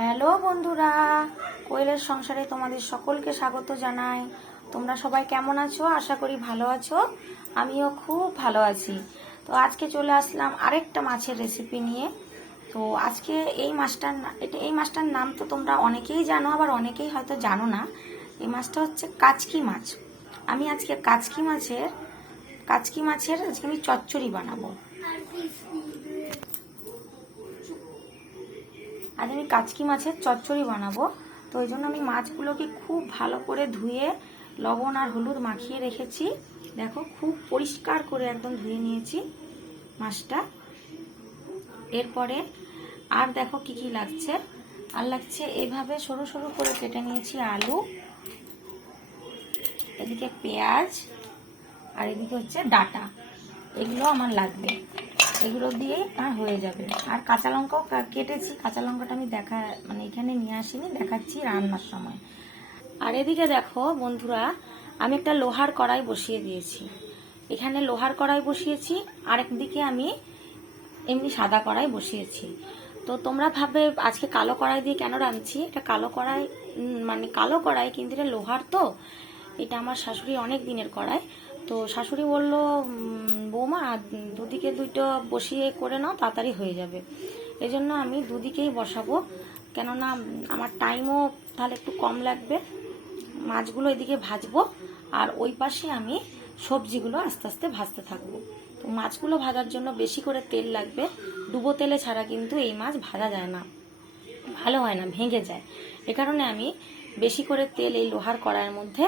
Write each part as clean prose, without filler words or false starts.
Hello বন্ধুরা, কোয়েলের সংসারে তোমাদের সকলকে স্বাগত জানাই। তোমরা সবাই কেমন আছো? আশা করি ভালো আছো। আমিও খুব ভালো আছি। তো আজকে চলে আসলাম আরেকটা মাছের রেসিপি নিয়ে। তো আজকে এই মাছটার নাম তো তোমরা অনেকেই জানো, আবার অনেকেই হয়তো জানো না। এই মাছটা হচ্ছে কাচকি মাছ। আমি আজকে কাচকি মাছের আজকে আমি চচ্চড়ি বানাবো। আজ আমি কাচকি মাছের চচ্চড়ি বানাবো। তো ওই জন্য আমি মাছগুলোকে খুব ভালো করে ধুয়ে লবণ আর হলুদ মাখিয়ে রেখেছি। দেখো, খুব পরিষ্কার করে একদম ধুয়ে নিয়েছি মাছটা। এরপরে আর দেখো কি কি লাগছে। আর লাগছে এভাবে সরু সরু করে কেটে নিয়েছি আলু, এদিকে পেঁয়াজ, আর এদিকে হচ্ছে ডাঁটা। এগুলো আমার লাগবে, এগুলো দিয়েই আর হয়ে যাবে। আর কাঁচা লঙ্কাও কেটেছি, কাঁচা লঙ্কাটা আমি এখানে নিয়ে আসিনি, দেখাচ্ছি রান্নার সময়। আর এদিকে দেখো বন্ধুরা, আমি একটা লোহার কড়াই বসিয়ে দিয়েছি। এখানে লোহার কড়াই বসিয়েছি, আর একদিকে আমি এমনি সাদা কড়াই বসিয়েছি। তো তোমরা ভাববে আজকে কালো কড়াই দিয়ে কেন রাঁধছি। এটা কালো কড়াই কিন্তু এটা লোহার। তো এটা আমার শাশুড়ি অনেক দিনের কড়াই। তো শাশুড়ি বলল, বৌমা দুদিকে দুটো বসিয়ে করে নাও, তাড়াতাড়ি হয়ে যাবে। এই জন্য আমি দুদিকেই বসাবো, কেননা আমার টাইমও তাহলে একটু কম লাগবে। মাছগুলো এদিকে ভাজবো, আর ওই পাশে আমি সবজিগুলো আস্তে আস্তে ভাজতে থাকবো। তো মাছগুলো ভাজার জন্য বেশি করে তেল লাগবে। ডুবো তেলে ছাড়া কিন্তু এই মাছ ভাজা যায় না, ভালো হয় না, ভেঙে যায়। এ কারণে আমি বেশি করে তেল এই লোহার কড়াইয়ের মধ্যে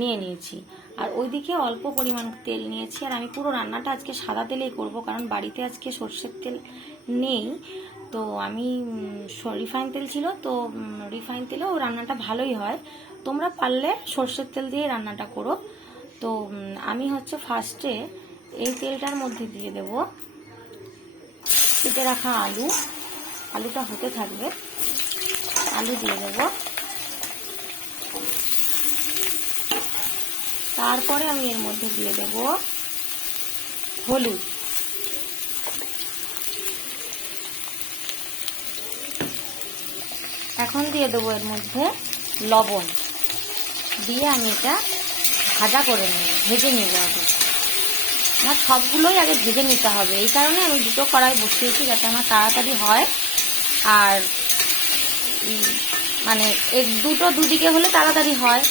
নিয়ে নিয়েছি। আর ওইদিকে অল্প পরিমাণ তেল নিয়েছি। আর আমি পুরো রান্নাটা আজকে সাদা তেলেই করব, কারণ বাড়িতে আজকে সর্ষের তেল নেই। তো আমি রিফাইন তেল ছিল, তো রিফাইন তেলেও রান্নাটা ভালোই হয়। তোমরা পারলে সর্ষের তেল দিয়ে রান্নাটা করো। তো আমি হচ্ছে ফার্স্টে এই তেলটার মধ্যে দিয়ে দেব কেটে রাখা আলুটা হতে থাকবে। আলু দিয়ে দেব, তারপরে আমি এর মধ্যে দিয়ে দেব হলুদ, এখন দিয়ে দেবো এর মধ্যে লবণ, দিয়ে আমি এটা ভেজে নেব আগে। আমার সবগুলোই আগে ভেজে নিতে হবে, এই কারণে আমি দুটো কড়াই বসিয়েছি, যাতে আমার তাড়াতাড়ি হয়। আর দুদিকে হলে তাড়াতাড়ি হয়।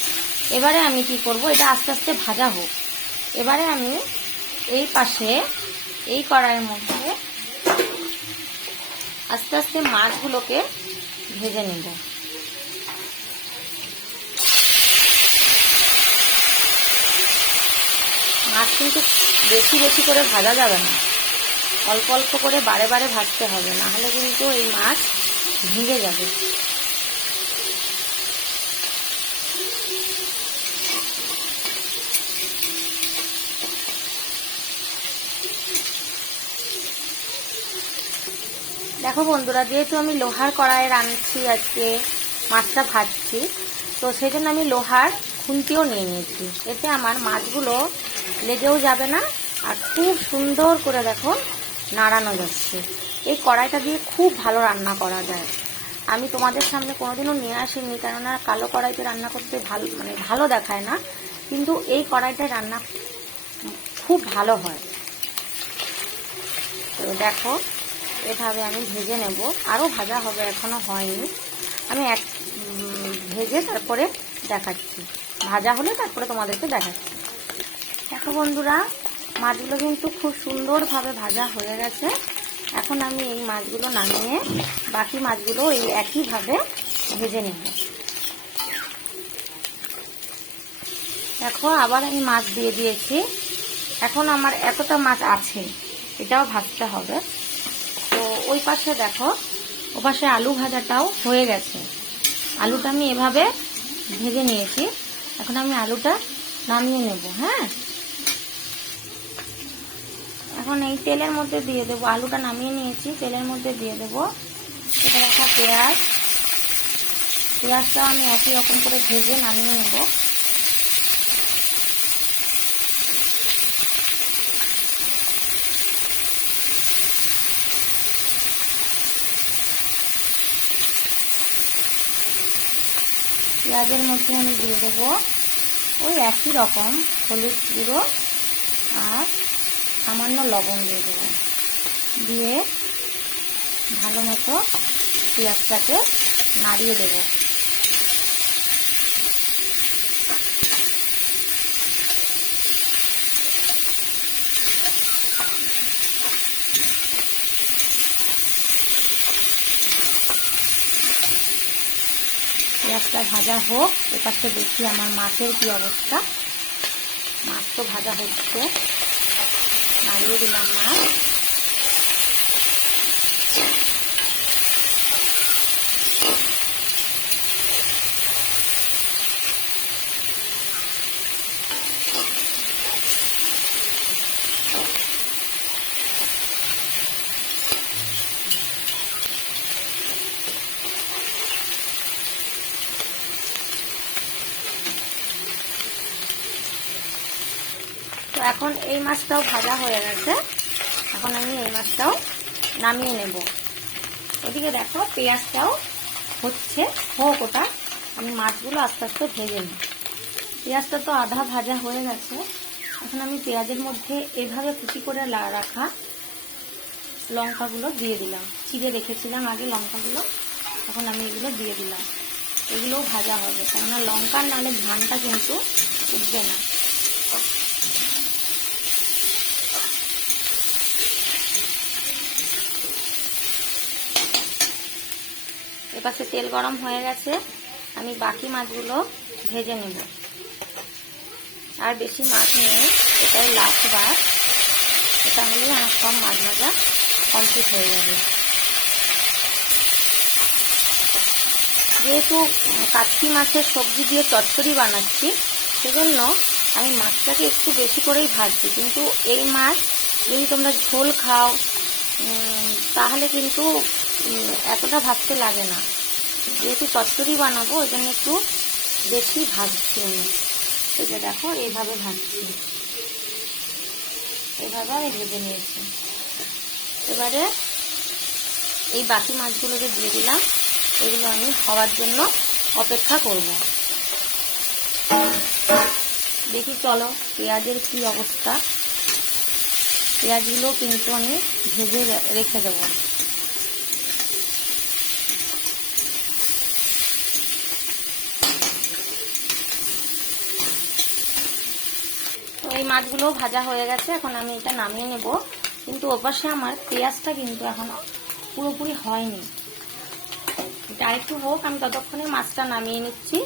এবারে আমি কি করব, এটা আস্তে আস্তে ভাজা হোক। এবারে আমি এই পাশে এই কড়াইয়ের মধ্যে আস্তে আস্তে মাছগুলোকে ভেজে নেব। মাছ কিন্তু বেশি বেশি করে ভাজা যাবে না, অল্প অল্প করে বারে বারে ভাজতে হবে, না হলে কিন্তু এই মাছ ভেঙে যাবে। দেখো বন্ধুরা, যেহেতু আমি লোহার কড়াইয়ে রাঁধছি আজকে, মাছটা ভাজছি, তো সেই জন্য আমি লোহার খুন্তিও নিয়ে নিয়েছি। এতে আমার মাছগুলো লেগেও যাবে না, আর খুব সুন্দর করে দেখো নাড়ানো যাচ্ছে। এই কড়াইটা দিয়ে খুব ভালো রান্না করা যায়। আমি তোমাদের সামনে কোনোদিনও নিয়ে আসিনি, কেননা কালো কড়াইতে রান্না করতে ভালো দেখায় না, কিন্তু এই কড়াইটায় রান্না খুব ভালো হয়। তো দেখো, এভাবে আমি ভেজে নেব, আরও ভাজা হবে, এখনো হয়নি। আমি ভেজে তারপরে দেখাচ্ছি, ভাজা হলে তারপরে তোমাদেরকে দেখাচ্ছি। দেখো বন্ধুরা, মাছগুলো কিন্তু খুব সুন্দরভাবে ভাজা হয়ে গেছে। এখন আমি এই মাছগুলো নামিয়ে বাকি মাছগুলো এই একইভাবে ভেজে নেব। দেখো, আবার আমি মাছ দিয়ে দিয়েছি। এখন আমার এতটা মাছ আছে, এটাও ভাজতে হবে। তো ওই পাশে দেখো, ও পাশে আলু ভাজাটাও হয়ে গেছে। আলুটা আমি এভাবে ভেজে নিয়েছি, এখন আমি আলুটা নামিয়ে নেব। হ্যাঁ, এখন এই তেলের মধ্যে দিয়ে দেবো, আলুটা নামিয়ে নিয়েছি, তেলের মধ্যে দিয়ে দেবো কেটে রাখা পেঁয়াজটাও আমি একই রকম করে ভেজে নামিয়ে নেব। পেঁয়াজের মধ্যে আমি দিয়ে দেবো ওই একই রকম হলুদ গুঁড়ো আর সামান্য লবণ দিয়ে দেবো, দিয়ে ভালো মতো পেঁয়াজটাকে নাড়িয়ে দেবো। পেঁয়াজটা ভাজা হোক, এপাশে দেখি আমার মাছের কি অবস্থা। মাছ তো ভাজা হচ্ছে, নাড়িয়ে দিলাম মাছ। তো এখন এই মাছটাও ভাজা হয়ে গেছে, এখন আমি এই মাছটাও নামিয়ে নেব। ওদিকে দেখো পেঁয়াজটাও হচ্ছে, হোক ওটা, আমি মাছগুলো আস্তে আস্তে ভেজে নিই। পেঁয়াজটা তো আধা ভাজা হয়ে গেছে, এখন আমি পেঁয়াজের মধ্যে এভাবে কুচি করে রাখা লঙ্কাগুলো দিয়ে দিলাম। চিড়ে রেখেছিলাম আগে লঙ্কাগুলো, এখন আমি এগুলো দিয়ে দিলাম। এগুলোও ভাজা হবে, কেননা লঙ্কার নাহলে ঝালটা কিন্তু উঠবে না। এপাশে তেল গরম হয়ে গেছে, আমি বাকি মাছগুলো ভেজে নেব। আর বেশি মাছ নেই, এটাই লাস্ট বার, এটা হলেই আমার সব মাছ ভাজা কমপ্লিট হয়ে যাবে। যেহেতু কাচ্চি মাছের সবজি দিয়ে চচ্চড়ি বানাচ্ছি, সেজন্য আমি মাছটাকে একটু বেশি করেই ভাজছি। কিন্তু এই মাছ যদি তোমরা ঝোল খাও তাহলে কিন্তু এতটা ভাজতে লাগে না। যেহেতু চচ্চড়ি বানাবো ওই জন্য একটু বেশি ভাজছি আমি। এই যে দেখো এইভাবে ভাজছি, এইভাবে আমি ভেজে নিয়েছি। এবারে এই বাকি মাছগুলোকে দিয়ে দিলাম, এগুলো আমি হওয়ার জন্য অপেক্ষা করব। দেখি চলো পেঁয়াজের কি অবস্থা। পেঁয়াজগুলো কিন্তু আমি ভেজে রেখে দেবো। তো এই মাছগুলো ভাজা হয়ে গেছে, এখন আমি এটা নামিয়ে নেব। কিন্তু ওপাশে আমার পেঁয়াজটা কিন্তু এখনো পুরোপুরি হয়নি, এটা আরেকটু হোক, আমি ততক্ষণে মাছটা নামিয়ে নিচ্ছি।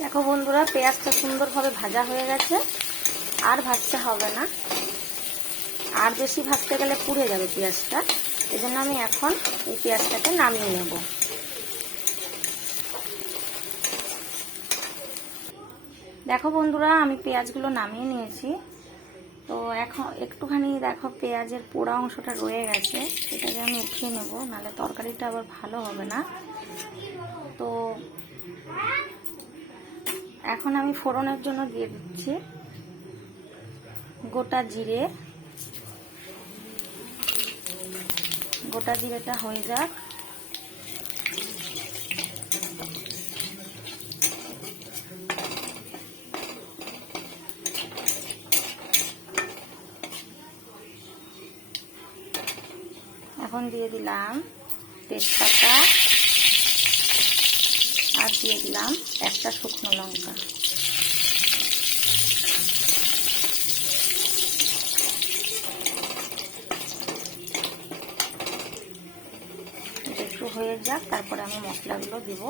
দেখো বন্ধুরা, পেঁয়াজটা সুন্দরভাবে ভাজা হয়ে গেছে, আর ভাজতে হবে না। আর বেশি ভাজতে গেলে পুড়ে যাবে পেঁয়াজটা, এই জন্য আমি এখন এই পেঁয়াজটাকে নামিয়ে নেব। দেখো বন্ধুরা, আমি পেঁয়াজগুলো নামিয়ে নিয়েছি। তো এখন একটুখানি দেখো পেঁয়াজের পোড়া অংশটা রয়ে গেছে, এটাকে আমি উঠিয়ে নেব, নাহলে তরকারিটা আবার ভালো হবে না। তো এখন আমি ফোড়নের জন্য দিয়ে দিচ্ছি গোটা জিরে। গোটা জিরেটা হয়ে যাক, এখন দিয়ে দিলাম তেজপাতা আর দিয়ে দিলাম একটা শুকনো লঙ্কা। একটু হয়ে যাক, তারপরে আমি মশলাগুলো দিব।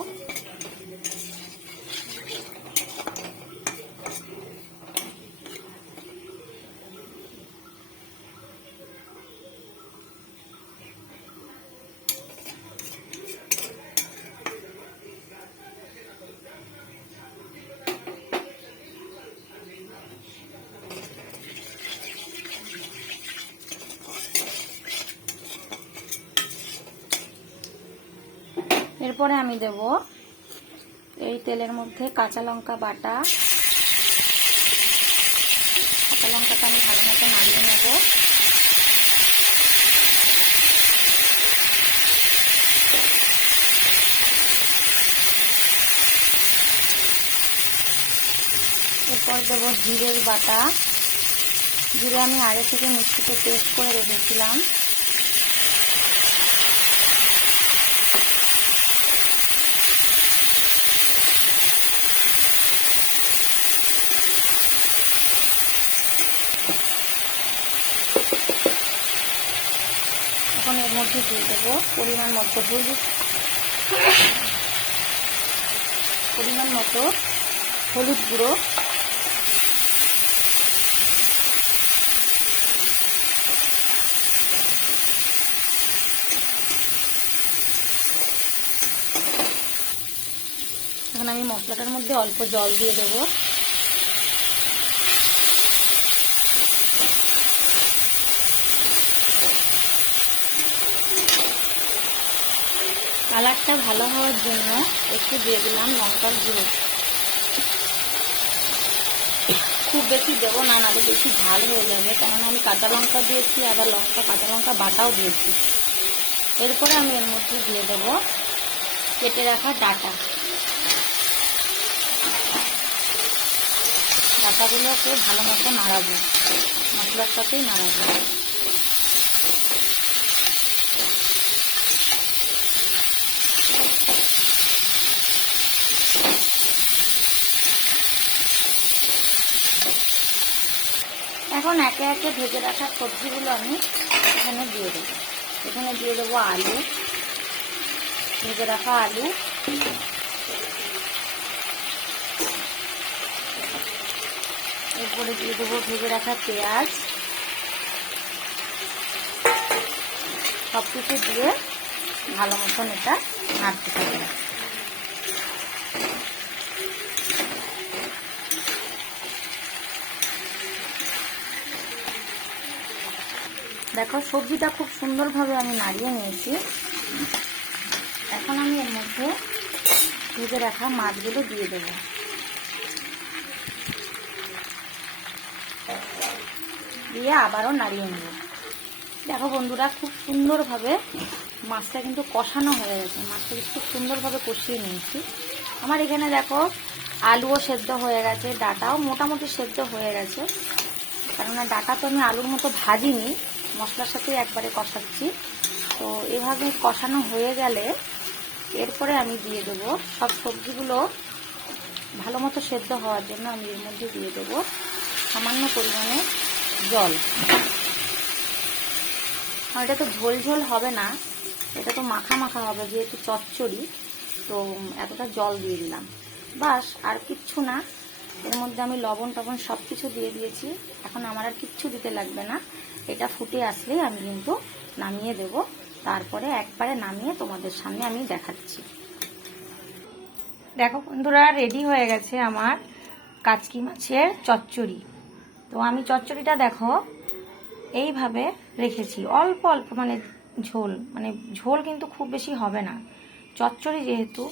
এরপরে আমি দেব এই তেলের মধ্যে কাঁচা লঙ্কা বাটা। কাঁচা লঙ্কাটা আমি ভালো মতো নাড়িয়ে নেব। এরপর দেবো জিরের বাটা। জিরে আমি আগে থেকে মিক্সিতে পেস্ট করে রেখেছিলাম। এখন এর মধ্যে দিয়ে দেবো পরিমাণ মতো হলুদ গুঁড়ো, এখন আমি মশলাটার মধ্যে অল্প জল দিয়ে দেবো। কালারটা ভালো হওয়ার জন্য একটু দিয়ে দিলাম লঙ্কার গুঁড়ো। খুব বেশি দেবো না, নাহলে বেশি ঝাল হয়ে যাবে, কেননা আমি কাঁচা লঙ্কা দিয়েছি, আবার কাঁচা লঙ্কা বাটাও দিয়েছি। এরপরে আমি এর মধ্যে দিয়ে দেবো কেটে রাখা ডাটাগুলোকে ভালো মতো নাড়াবো, মশলার সাথেই নাড়াবো। এখন একে একে ভেজে রাখা সবজিগুলো আমি এখানে দিয়ে দেবো। এখানে দিয়ে দেবো আলু, ভেজে রাখা আলু, এরপরে দিয়ে দেবো ভেজে রাখা পেঁয়াজ। সব কিছু দিয়ে ভালো মতন এটা নাড়তে থাকবে। দেখো সবজিটা খুব সুন্দরভাবে আমি নাড়িয়ে নিয়েছি। এখন আমি এর মধ্যে ভেজে রাখা মাছগুলো দিয়ে দেব। দিয়ে আবারও নাড়িয়ে নেব। দেখো বন্ধুরা, খুব সুন্দরভাবে মাছটা কিন্তু কষানো হয়ে গেছে। মাছটা খুব সুন্দরভাবে কষিয়ে নিয়েছি। আমার এখানে দেখো আলুও সেদ্ধ হয়ে গেছে, ডাটাও মোটামুটি সেদ্ধ হয়ে গেছে, কেননা ডাটা তো আমি আলুর মতো ভাজিনি, মশলার সাথে একবারে কষাচ্ছি। তো এভাবে কষানো হয়ে গেলে এরপরে আমি দিয়ে দেবো সব সবজিগুলো ভালো মতো সেদ্ধ হওয়ার জন্য আমি এর মধ্যে দিয়ে দেবো সামান্য পরিমাণে জল। আর এটা তো ঝোল ঝোল হবে না, এটা তো মাখা মাখা হবে, যেহেতু চচ্চড়ি, তো এতটা জল দিয়ে দিলাম। বাস আর কিচ্ছু না, এর মধ্যে আমি লবণ টবণ সব কিছু দিয়ে দিয়েছি। এখন আমার আর কিচ্ছু দিতে লাগবে না। এটা ফুটে আসলেই আমি কিন্তু নামিয়ে দেব। তারপরে একবারে নামিয়ে তোমাদের সামনে আমি দেখাচ্ছি। দেখো বন্ধুরা, রেডি হয়ে গেছে আমার কাচকি মাছের চচ্চড়ি। তো আমি চচ্চড়িটা দেখো এইভাবে রেখেছি, অল্প অল্প ঝোল কিন্তু খুব বেশি হবে না, চচ্চড়ি যেহেতু,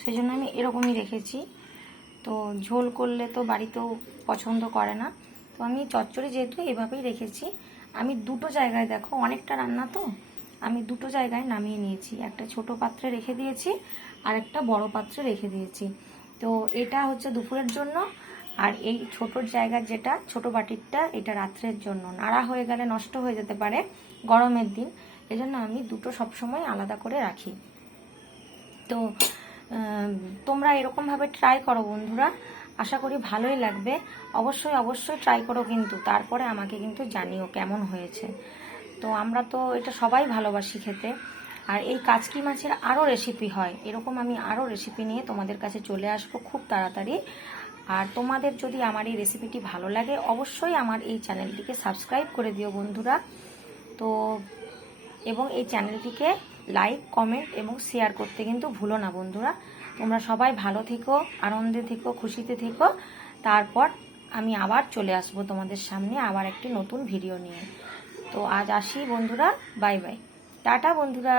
সেজন্য আমি এরকমই রেখেছি। তো ঝোল করলে তো বাড়িতেও পছন্দ করে না, তো আমি চচ্চড়ি যেহেতু এভাবেই রেখেছি। আমি দুটো জায়গায়, দেখো অনেকটা রান্না তো, আমি দুটো জায়গায় নামিয়ে নিয়েছি। একটা ছোট পাত্রে রেখে দিয়েছি, আর একটা বড় পাত্রে রেখে দিয়েছি। তো এটা হচ্ছে দুপুরের জন্য, আর এই ছোট জায়গার যেটা ছোট বাটিরটা, এটা রাত্রের জন্য। নাড়া হয়ে গেলে নষ্ট হয়ে যেতে পারে গরমের দিন, এজন্য আমি দুটো সবসময় আলাদা করে রাখি। তো তোমরা এরকমভাবে ট্রাই করো বন্ধুরা, আশা করি ভালোই লাগবে। অবশ্যই অবশ্যই ট্রাই করো কিন্তু, তারপরে আমাকে কিন্তু জানিও কেমন হয়েছে। তো আমরা তো এটা সবাই ভালোবাসি খেতে। আর এই কাচকি মাছের আরও রেসিপি হয়, এরকম আমি আরও রেসিপি নিয়ে তোমাদের কাছে চলে আসবো খুব তাড়াতাড়ি। আর তোমাদের যদি আমার এই রেসিপিটি ভালো লাগে, অবশ্যই আমার এই চ্যানেলটিকে সাবস্ক্রাইব করে দিও বন্ধুরা। তো এবং এই চ্যানেলটিকে লাইক, কমেন্ট এবং শেয়ার করতে কিন্তু ভুলো না বন্ধুরা। তোমরা সবাই ভালো থেকো, আনন্দে থেকো, খুশিতে থেকো। তারপর আমি আবার চলে আসবো তোমাদের সামনে আবার একটি নতুন ভিডিও নিয়ে। তো আজ আসি বন্ধুরা, বাই বাই, টাটা বন্ধুরা।